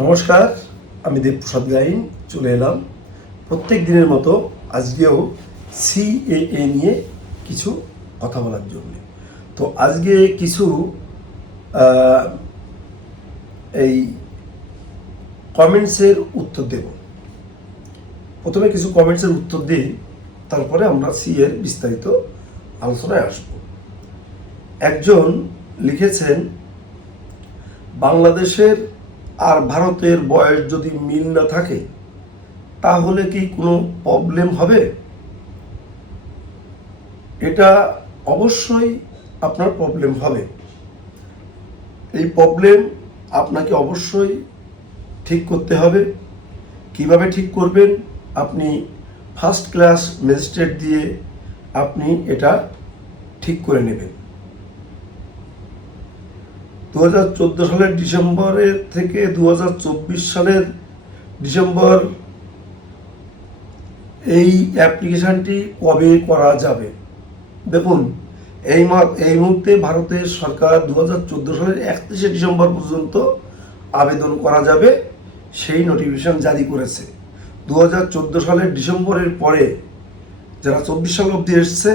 নমস্কার, আমি দেবপ্রসাদ গাইন চলে এলাম প্রত্যেক দিনের মতো আজকেও সিএএ নিয়ে কিছু কথা বলার জন্য। তো আজকে কিছু এই কমেন্টসের উত্তর দেব। প্রথমে কিছু কমেন্টসের উত্তর দিই, তারপরে আমরা সিএর বিস্তারিত আলোচনায় আসব। একজন লিখেছেন, বাংলাদেশের আর ভারতের বয়স যদি মিল না থাকে তাহলে কি কোনো প্রবলেম হবে? এটা অবশ্যই আপনার প্রবলেম হবে। এই প্রবলেম আপনাকে অবশ্যই ঠিক করতে হবে। কিভাবে ঠিক করবেন? আপনি ফার্স্ট ক্লাস ম্যাজিস্ট্রেট দিয়ে আপনি এটা ঠিক করে নেবেন। 2014 সালের ডিসেম্বরের থেকে 2024 সালের ডিসেম্বর এই অ্যাপ্লিকেশানটি কবে করা যাবে? দেখুন, এই মুহূর্তে ভারতের সরকার 2014 সালের 31শে ডিসেম্বর পর্যন্ত আবেদন করা যাবে সেই নোটিফিকেশন জারি করেছে। 2014 সালের ডিসেম্বরের পরে যারা 24 সাল অবধি এসছে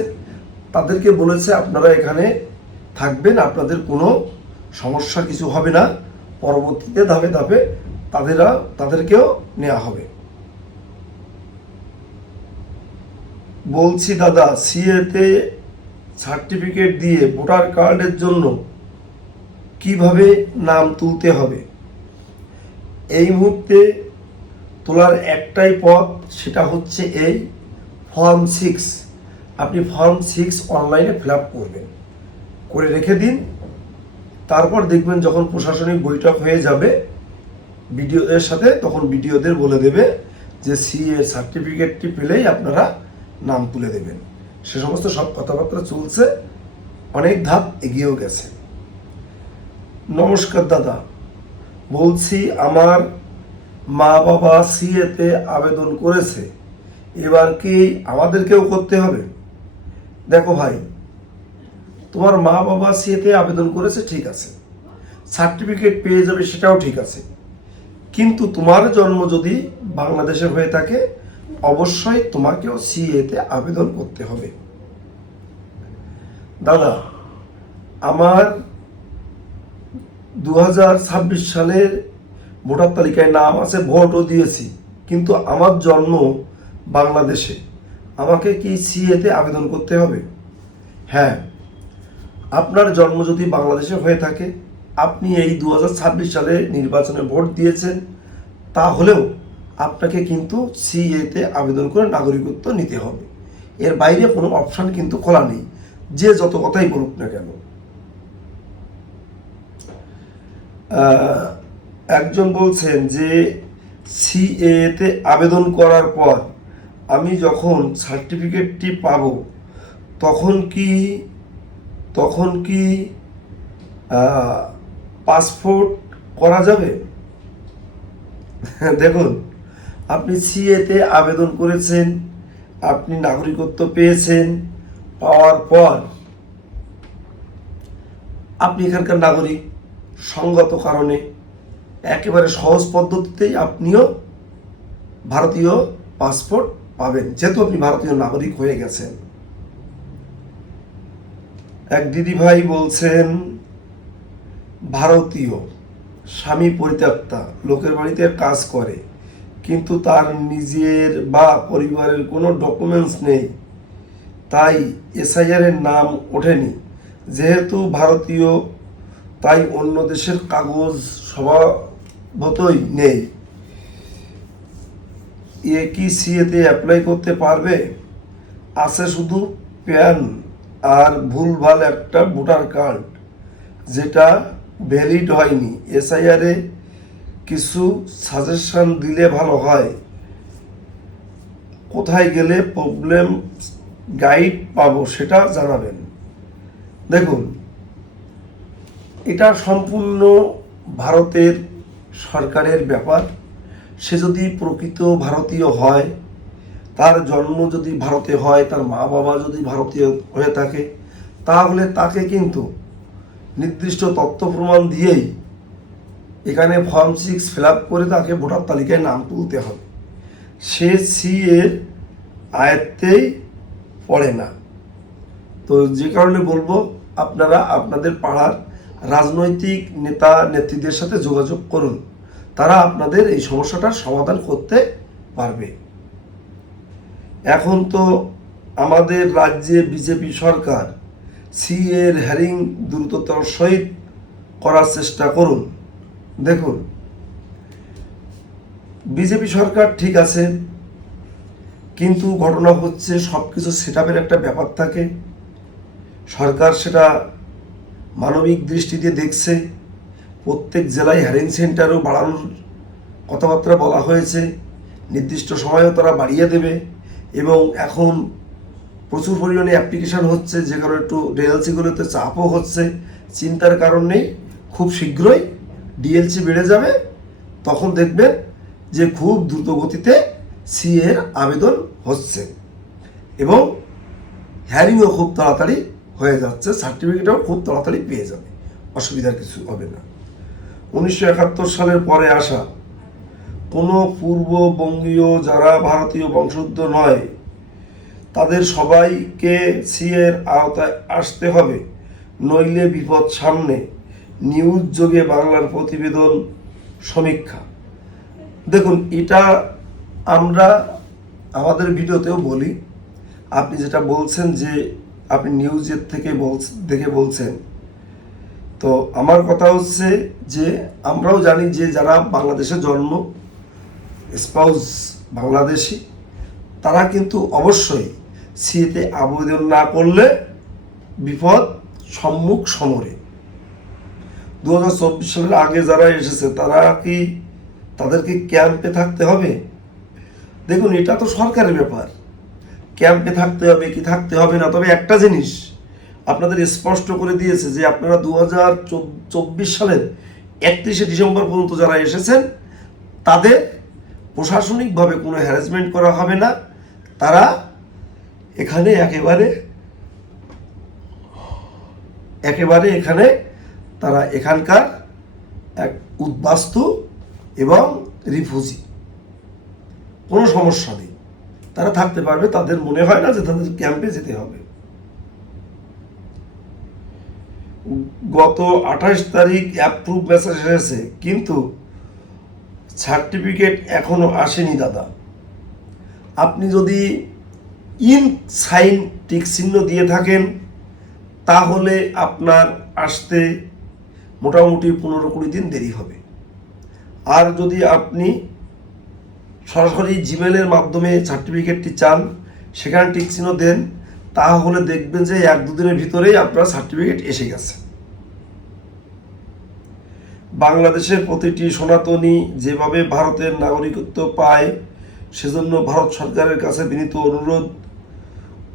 তাদেরকে বলেছে আপনারা এখানে থাকবেন, আপনাদের কোনো সমস্যা কিছু হবে না। পরবর্তীতে ধাপে ধাপে তাদেরকেও নেওয়া হবে। বলছি দাদা, সিএতে সার্টিফিকেট দিয়ে ভোটার কার্ডের জন্য কিভাবে নাম তুলতে হবে? এই মুহূর্তে তোলার একটাই পথ, সেটা হচ্ছে এই ফর্ম 6। আপনি ফর্ম 6 অনলাইনে ফিল আপ করবেন, করে রেখে দিন। তারপর দেখবেন যখন প্রশাসনিক বৈঠক হয়ে যাবে বিডিওদের সাথে, তখন বিডিওদের বলে দেবে যে সিএ সার্টিফিকেটটি পেলেই আপনারা নাম তুলে দেবেন। সে সমস্ত সব কথাবার্তা চলছে, অনেক ধাপ এগিয়েও গেছে। নমস্কার দাদা, বলছি আমার মা বাবা সিএতে আবেদন করেছে, এবার কি আমাদেরকেও করতে হবে? দেখো ভাই, তোমার মা বাবা সিএতে আবেদন করেছে, ঠিক আছে, সার্টিফিকেট পেয়ে যাবে, সেটাও ঠিক আছে। কিন্তু তোমার জন্ম যদি বাংলাদেশে হয়ে থাকে অবশ্যই তোমাকেও সিএতে আবেদন করতে হবে। দাদা, আমার 2026 সালের ভোটার তালিকায় নাম আছে, ভোটও দিয়েছি, কিন্তু আমার জন্ম বাংলাদেশে, আমাকে কি সিএতে আবেদন করতে হবে? হ্যাঁ, আপনার জন্ম যদি বাংলাদেশে হয়ে থাকে, আপনি এই 2026 সালে নির্বাচনে ভোট দিয়েছেন, তাহলেও আপনাকে কিন্তু সিএতে আবেদন করে নাগরিকত্ব নিতে হবে। এর বাইরে কোনো অপশান কিন্তু খোলা নেই, যে যত কথাই বলুক না কেন। একজন বলছেন যে সিএতে আবেদন করার পর আমি যখন সার্টিফিকেটটি পাব তখন কি পাসপোর্ট করা যাবে? দেখুন, আপনি সিএতে আবেদন করেছেন, আপনি নাগরিকত্ব পেয়েছেন, পাওয়ার পর আপনি এখানকার নাগরিক, সঙ্গত কারণে একেবারে সহজ পদ্ধতিতেই আপনিও ভারতীয় পাসপোর্ট পাবেন, যেহেতু আপনি ভারতীয় নাগরিক হয়ে গেছেন। এক দিদি ভাই বলছেন, ভারতীয়, স্বামী পরিত্যক্তা, লোকের বাড়িতে কাজ করে, কিন্তু তার নিজের বা পরিবারের কোনো ডকুমেন্টস নেই, তাই এসআইআর এর নাম ওঠেনি। যেহেতু ভারতীয়, তাই অন্য দেশের কাগজ স্বভাবতই নেই। এ কি সিএতে অ্যাপ্লাই করতে পারবে? আছে শুধু প্যান আর ভুলভাল একটা ভোটার কার্ড, যেটা ভ্যালিড হয়নি। এসআইআরে কিছু সাজেশন দিলে ভালো হয়। কোথায় গেলে প্রবলেম গাইড পাবো সেটা জানাবেন। দেখুন, এটা সম্পূর্ণ ভারতের সরকারের ব্যাপার। সে যদি প্রকৃত ভারতীয় হয়, তার জন্ম যদি ভারতে হয়, তার মা বাবা যদি ভারতীয় হয়ে থাকে, তাহলে তাকে কিন্তু নির্দিষ্ট তথ্য প্রমাণ দিয়েই এখানে ফর্ম 6 ফিল আপ করে তাকে ভোটার তালিকায় নাম তুলতে হবে। সে সি এর আয়ত্তেই পড়ে না। তো যে কারণে বলবো, আপনারা আপনাদের পাড়ার রাজনৈতিক নেতা নেত্রীদের সাথে যোগাযোগ করুন, তারা আপনাদের এই সমস্যাটার সমাধান করতে পারবে। এখন তো আমাদের রাজ্যে বিজেপি সরকার সি এর হেয়ারিং দ্রুততার সহিত করার চেষ্টা করুন। দেখুন, বিজেপি সরকার ঠিক আছে, কিন্তু ঘটনা হচ্ছে সব কিছু সেট আপের একটা ব্যাপার থাকে। সরকার সেটা মানবিক দৃষ্টিতে দেখছে। প্রত্যেক জেলায় হেয়ারিং সেন্টারও বাড়ানোর কথাবার্তা বলা হয়েছে, নির্দিষ্ট সময়ও তারা বাড়িয়ে দেবে। এবং এখন প্রচুর পরিমাণে অ্যাপ্লিকেশন হচ্ছে, যে কারণে একটু ডিএলসিগুলোতে চাপও হচ্ছে। চিন্তার কারণ নেই, খুব শীঘ্রই ডিএলসি বেড়ে যাবে। তখন দেখবেন যে খুব দ্রুত গতিতে সি এর আবেদন হচ্ছে এবং হেয়ারিংও খুব তাড়াতাড়ি হয়ে যাচ্ছে, সার্টিফিকেটও খুব তাড়াতাড়ি পেয়ে যাবে, অসুবিধার কিছু হবে না। 1971 সালের পরে আসা কোনো পূর্ববঙ্গীয় যারা ভারতীয় বংশোদ্ভূত নয়, তাদের সবাইকে সি এর আওতায় আসতে হবে, নইলে বিপদ সামনে। নিউজ যোগে বাংলার প্রতিবেদন সমীক্ষা। দেখুন, এটা আমরা আমাদের ভিডিওতেও বলি। আপনি যেটা বলছেন যে আপনি নিউজের থেকে দেখে বলছেন, তো আমার কথা হচ্ছে যে আমরাও জানি যে যারা বাংলাদেশে জন্ম, স্পাউস বাংলাদেশি, তারা কিন্তু অবশ্যই সিএতে আবেদন না করলে বিপদ সম্মুখ সমরে। 2024 সালের আগে যারা এসেছে তাদেরকে ক্যাম্পে থাকতে হবে? দেখুন, এটা তো সরকারের ব্যাপার, ক্যাম্পে থাকতে হবে কি থাকতে হবে না। তবে একটা জিনিস আপনাদের স্পষ্ট করে দিয়েছে যে আপনারা 2024 সালের 31শে ডিসেম্বর পর্যন্ত যারা এসেছেন, তাদের প্রশাসনিকভাবে কোনো হ্যারাসমেন্ট করা হবে না। তারা এখানে একেবারে এখানে তারা এখানকার এক উদ্বাস্তু এবং রিফিউজি, কোনো সমস্যা নেই, তারা থাকতে পারবে। তাদের মনে হয় না যে তাদের ক্যাম্পে যেতে হবে। গত 28 তারিখ অ্যাপ্রুভ মেসেজ এসেছে, কিন্তু সার্টিফিকেট এখনো আসেনি দাদা। আপনি যদি ইন সাইন টিক চিহ্ন দিয়ে থাকেন, তাহলে আপনার আসতে মোটামুটি 15-20 দিন দেরি হবে। আর যদি আপনি সরাসরি জিমেলের মাধ্যমে সার্টিফিকেটটি চান, সেখানে টিক চিহ্ন দেন, তাহলে দেখবেন যে 1-2 দিনের ভিতরেই আপনার সার্টিফিকেট এসে গেছে। বাংলাদেশের প্রতিটি সনাতনী যেভাবে ভারতের নাগরিকত্ব পায়, সেজন্য ভারত সরকারের কাছে বিনীত অনুরোধ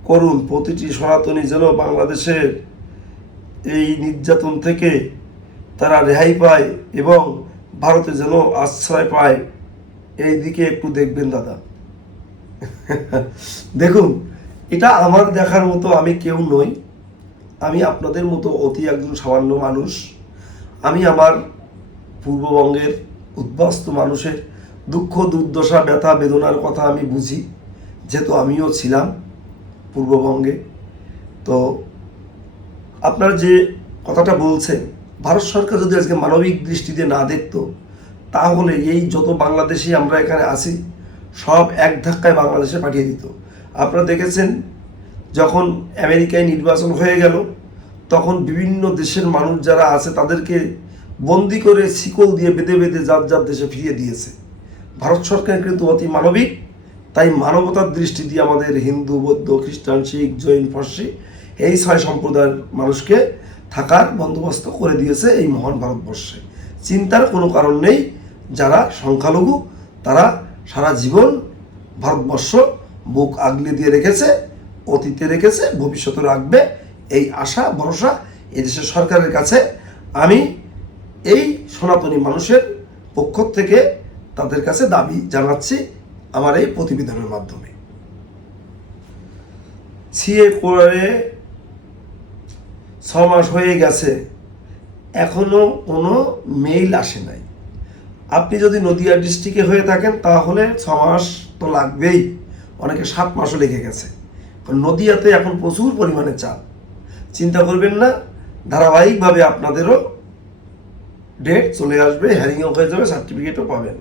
করুন, প্রতিটি সনাতনী যেন বাংলাদেশের এই নির্যাতন থেকে তারা রেহাই পায় এবং ভারতে যেন আশ্রয় পায়। এই দিকে একটু দেখবেন দাদা। দেখুন, এটা আমার দেখার মতো আমি কেউ নই। আমি আপনাদের মতো অতি একজন সামান্য মানুষ। আমি আমার পূর্ববঙ্গের উদ্বাস্তু মানুষের দুঃখ দুর্দশা ব্যথা বেদনার কথা আমি বুঝি, যেহেতু আমিও ছিলাম পূর্ববঙ্গে। তো আপনারা যে কথাটা বলছেন, ভারত সরকার যদি আজকে মানবিক দৃষ্টিতে না দেখতো, তাহলে এই যত বাংলাদেশি আমরা এখানে আছি সব এক ধাক্কায় বাংলাদেশে পাঠিয়ে দিত। আপনারা দেখেছেন, যখন আমেরিকায় নির্বাচন হয়ে গেল, তখন বিভিন্ন দেশের মানুষ যারা আছে তাদেরকে বন্দি করে শিকল দিয়ে বেঁধে বেঁধে যার যার দেশে ফিরিয়ে দিয়েছে। ভারত সরকার কিন্তু অতি মানবিক, তাই মানবতার দৃষ্টি দিয়ে আমাদের হিন্দু, বৌদ্ধ, খ্রিস্টান, শিখ, জৈন, ফার্সি এই 6 সম্প্রদায়ের মানুষকে থাকার বন্দোবস্ত করে দিয়েছে এই মহান ভারতবর্ষে। চিন্তার কোনো কারণ নেই। যারা সংখ্যালঘু তারা সারা জীবন ভারতবর্ষ বুক আগলে দিয়ে রেখেছে, অতীতে রেখেছে, ভবিষ্যতে রাখবে, এই আশা ভরসা এদেশের সরকারের কাছে আমি এই সনাতনী মানুষের পক্ষ থেকে তাদের কাছে দাবি জানাচ্ছি আমার এই প্রতিবেদনের মাধ্যমে। সিএ করে 6 মাস হয়ে গেছে, এখনো কোনো মেইল আসে নাই। আপনি যদি নদিয়া ডিস্ট্রিক্টে হয়ে থাকেন তাহলে 6 মাস তো লাগবেই, অনেকে 7 মাসও লেগে গেছে। কারণ নদিয়াতে এখন প্রচুর পরিমাণে চাপ। চিন্তা করবেন না, ধারাবাহিকভাবে আপনাদেরও ডেট চলে আসবে, হ্যারিংও হয়ে যাবে, সার্টিফিকেটও পাবেন।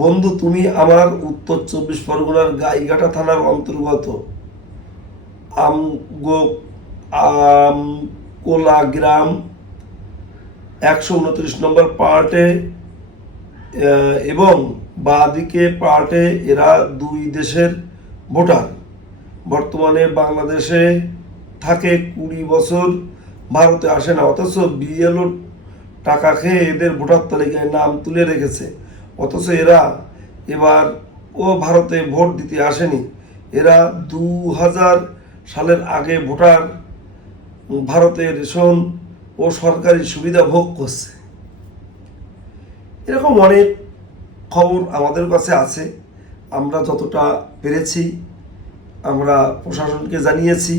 বন্ধু, তুমি আমার উত্তর 24 পরগনার গাইঘাটা থানার অন্তর্গত আমকোলা গ্রাম 129 নম্বর পার্টে এবং বাঁদিকে পার্টে এরা দুই দেশের ভোটার। বর্তমানে বাংলাদেশে থাকে 20 বছর, ভারতে আসে না, অথচ বিএলও টাকা খেয়ে এদের ভোটার তালিকায় নাম তুলে রেখেছে। অথচ এরা এবার ভারতে ভোট দিতে আসেনি। এরা 2000 সালের আগে ভোটার, ভারতের রেশন ও সরকারি সুবিধা ভোগ করছে। এরকম অনেক খবর আমাদের কাছে আছে। আমরা যতটা পেরেছি আমরা প্রশাসনকে জানিয়েছি।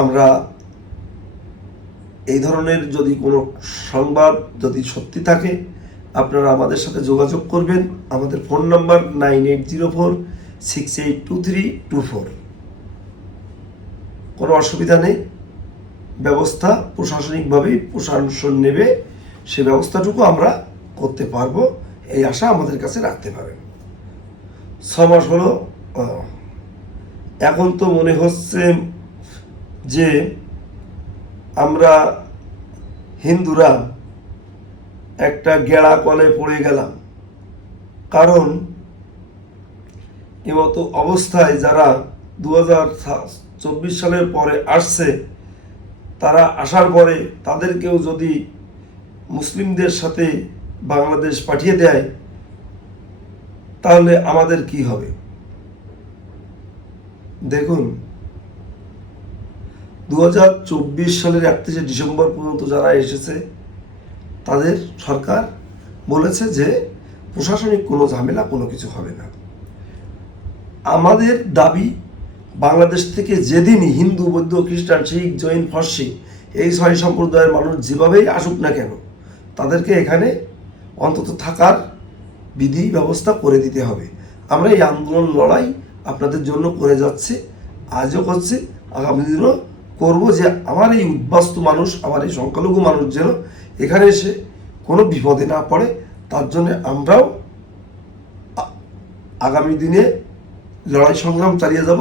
আমরা এই ধরনের যদি কোনো সংবাদ যদি সত্যি থাকে আপনারা আমাদের সাথে যোগাযোগ করবেন। আমাদের ফোন নাম্বার 9804682324। কোনো অসুবিধা নেই, ব্যবস্থা প্রশাসনিকভাবেই প্রশাসন নেবে, সে ব্যবস্থাটুকু আমরা করতে পারবো, এই আশা আমাদের কাছে রাখতে পারেন। 6 মাস হলো, এখন তো মনে হচ্ছে যে আমরা হিন্দুরা একটা গেঁড়া কলে পড়ে গেলাম। কারণ এমতো অবস্থায় যারা 2024 সালের পরে আসছে, তারা আসার পরে তাদেরকেও যদি মুসলিমদের সাথে বাংলাদেশ পাঠিয়ে দেয় তাহলে আমাদের কি হবে? দেখুন, 2024 সালের 31শে ডিসেম্বর পর্যন্ত যারা এসেছে তাদের সরকার বলেছে যে প্রশাসনিক কোনো ঝামেলা কোনো কিছু হবে না। আমাদের দাবি, বাংলাদেশ থেকে যেদিনই হিন্দু, বৌদ্ধ, খ্রিস্টান, শিখ, জৈন, ফার্সি এই 6 সম্প্রদায়ের মানুষ যেভাবেই আসুক না কেন তাদেরকে এখানে অন্তত থাকার বিধি ব্যবস্থা করে দিতে হবে। আমরা এই আন্দোলন লড়াই আপনাদের জন্য করে যাচ্ছি, আজও করছি, আগামী দিনও করবো, যে আমার এই উদ্বাস্তু মানুষ, আমার এই সংখ্যালঘু মানুষ যেন এখানে এসে কোনো বিপদে না পড়ে, তার জন্য আমরাও আগামী দিনে লড়াই সংগ্রাম চালিয়ে যাব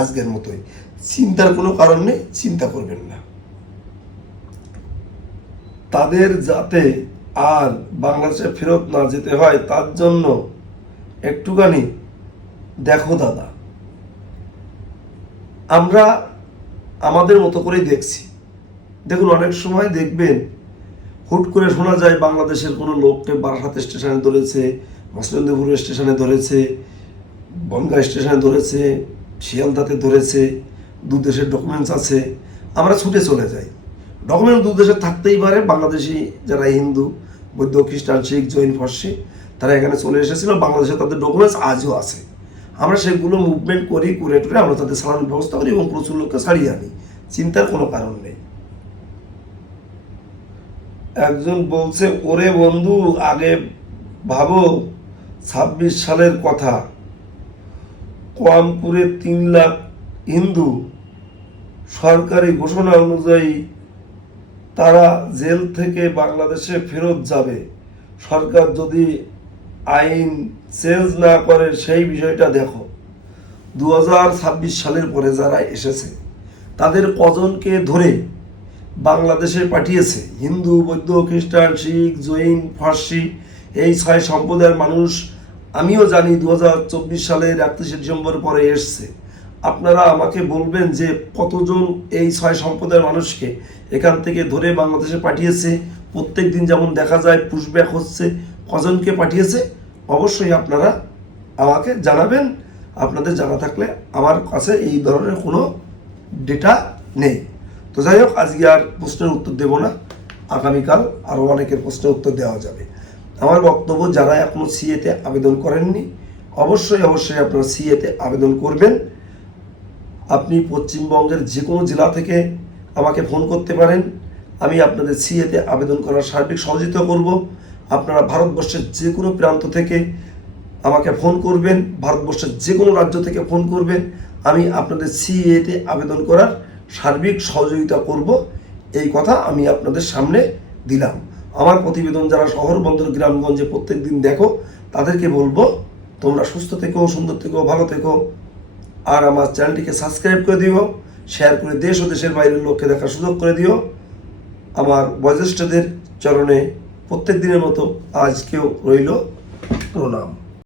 আজকের মতোই। চিন্তার কোনো কারণ নেই, চিন্তা করবেন না। তাদের যাতে আর বাংলাদেশে ফেরত না যেতে হয় তার জন্য একটুখানি দেখো দাদা, আমরা আমাদের মতো করেই দেখছি। দেখুন, অনেক সময় দেখবেন হুট করে শোনা যায় বাংলাদেশের কোনো লোককে বারাসাত স্টেশনে ধরেছে, মসলিন্দপুর স্টেশনে ধরেছে, বনগাঁ স্টেশনে ধরেছে, শিয়ালদাতে ধরেছে, দু দেশের ডকুমেন্টস আছে, আমরা ছুটে চলে যাই। ডকুমেন্ট দু দেশে থাকতেই পারে, বাংলাদেশি যারা হিন্দু, বৌদ্ধ, খ্রিস্টান, শিখ, জৈন, ফার্সি তারা এখানে চলে এসেছিল, বাংলাদেশে তাদের ডকুমেন্টস আজও আছে। আমরা সেগুলো মুভমেন্ট করি, করে টুরে আমরা তাদের সালানোর ব্যবস্থা করি এবং প্রচুর লোককে ছাড়িয়ে আনি। চিন্তার কোনো কারণ নেই। একজন বলছে, ওরে বন্ধু, আগে ভাবো 26 সালের কথা, কোয়ামপুরে 3 লাখ হিন্দু, সরকারি ঘোষণা অনুযায়ী তারা জেল থেকে বাংলাদেশে ফেরত যাবে। সরকার যদি আইন চেঞ্জ না করে সেই বিষয়টা দেখো। 2026 সালের পরে যারা এসেছে তাদের কজনকে ধরে বাংলাদেশে পাঠিয়েছে? হিন্দু, বৌদ্ধ, খ্রিস্টান, শিখ, জৈন, ফার্সি এই 6 সম্প্রদায়ের মানুষ আমিও জানি 2024 সালের 31শে ডিসেম্বর পরে এসছে। আপনারা আমাকে বলবেন যে কতজন এই 6 সম্প্রদায়ের মানুষকে এখান থেকে ধরে বাংলাদেশে পাঠিয়েছে? প্রত্যেক দিন যেমন দেখা যায় পুশব্যাক হচ্ছে, কজনকে পাঠিয়েছে অবশ্যই আপনারা আমাকে জানাবেন। আপনাদের জানা থাকলে, আমার কাছে এই ধরনের কোনো ডেটা নেই। তো যাই হোক, আজকে আর প্রশ্নের উত্তর দেব না, আগামীকাল আরও অনেকের প্রশ্নের উত্তর দেওয়া যাবে। আমার বক্তব্য, যারা এখনও সিএতে আবেদন করেননি অবশ্যই আপনারা সিএতে আবেদন করবেন। আপনি পশ্চিমবঙ্গের যে কোনো জেলা থেকে আমাকে ফোন করতে পারেন। আমি আপনাদের সিএতে আবেদন করার সার্বিক সহযোগিতা করব। আপনারা ভারতবর্ষের যে কোনো প্রান্ত থেকে আমাকে ফোন করবেন, ভারতবর্ষের যে কোনো রাজ্য থেকে ফোন করবেন, আমি আপনাদের সিএতে আবেদন করার সার্বিক সহযোগিতা করব। এই কথা আমি আপনাদের সামনে দিলাম। আমার প্রতিবেদন যারা শহর বন্দর গ্রামগঞ্জে প্রত্যেক দিন দেখো, তাদেরকে বলবো তোমরা সুস্থ থেকো, সুন্দর থেকো, ভালো থেকো। আর আমার চ্যানেলটিকে সাবস্ক্রাইব করে দিও, শেয়ার করে দেশ ও দেশের বাইরের লোককে দেখার সুযোগ করে দিও। আমার বয়োজ্যেষ্ঠদের চরণে প্রত্যেক দিনের মতো আজকেও রইল প্রণাম।